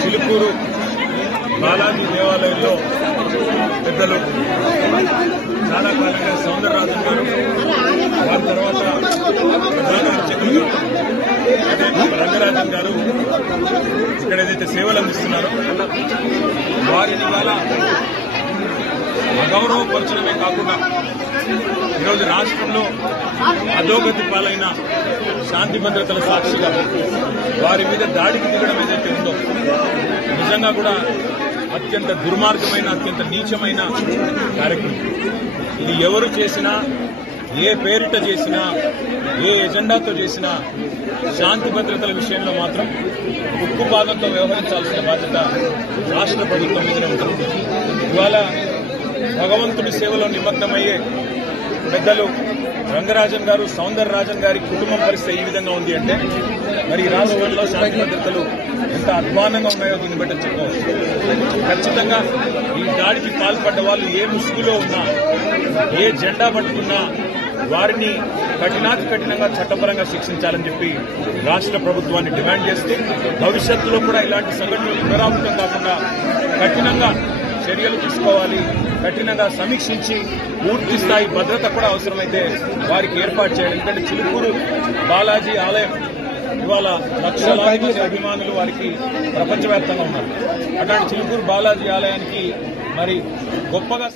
చిలుకూరు బాలాజీ దేవాలయంలో పెద్దలు చాలా కాలంగా సౌందరరాజన్ గారు, వారి తర్వాత ప్రధాన అర్చకులు రంగరాజన్ గారు ఇక్కడ ఏదైతే సేవలు అందిస్తున్నారో వారిని వల్ల అగౌరవపరచడమే కాకుండా ఈరోజు రాష్ట్రంలో అధోగతి పాలైన శాంతి భద్రతల సాక్షిగా వారి మీద దాడికి దిగడం ఏదైతే ఉందో నిజంగా కూడా అత్యంత దుర్మార్గమైన, అత్యంత నీచమైన కార్యక్రమం. ఇది ఎవరు చేసినా, ఏ పేరిట చేసినా, ఏ ఎజెండాతో చేసినా శాంతి భద్రతల విషయంలో మాత్రం ఉక్కుపాదంతో వ్యవహరించాల్సిన బాధ్యత రాష్ట్ర ప్రభుత్వం మీదనే ఉంటుంది. ఇవాళ భగవంతుడి సేవలో నిమగ్నమయ్యే పెద్దలు రంగరాజన్ గారు, సౌందరరాజన్ గారి కుటుంబం పరిస్థితి ఈ విధంగా ఉంది అంటే మరి ఈ రాష్ట్రంలో శాంతి భద్రతలు ఎంత అధ్వానంగా ఉన్నాయో దీన్ని బట్టి చెప్పవచ్చు. ఖచ్చితంగా ఈ దాడికి పాల్పడ్డ వాళ్ళు ఏ ముసుగులో ఉన్నా, ఏ జెండా పట్టుకున్నా వారిని కఠినాతి కఠినంగా చట్టపరంగా శిక్షించాలని చెప్పి రాష్ట్ర ప్రభుత్వాన్ని డిమాండ్ చేస్తూ భవిష్యత్తులో కూడా ఇలాంటి సంఘటనలు పునరావృతం కాకుండా కఠినంగా చర్యలు తీసుకోవాలి, కఠినంగా సమీక్షించి పూర్తి స్థాయి భద్రత కూడా అవసరమైతే వారికి ఏర్పాటు చేయాలి. ఎందుకంటే చిలుకూరు బాలాజీ ఆలయం ఇవాళ లక్షలాది మంది అభిమానులు వారికి ప్రపంచవ్యాప్తంగా ఉన్నారు. అట్లాంటి చిలుకూరు బాలాజీ ఆలయానికి మరి గొప్పగా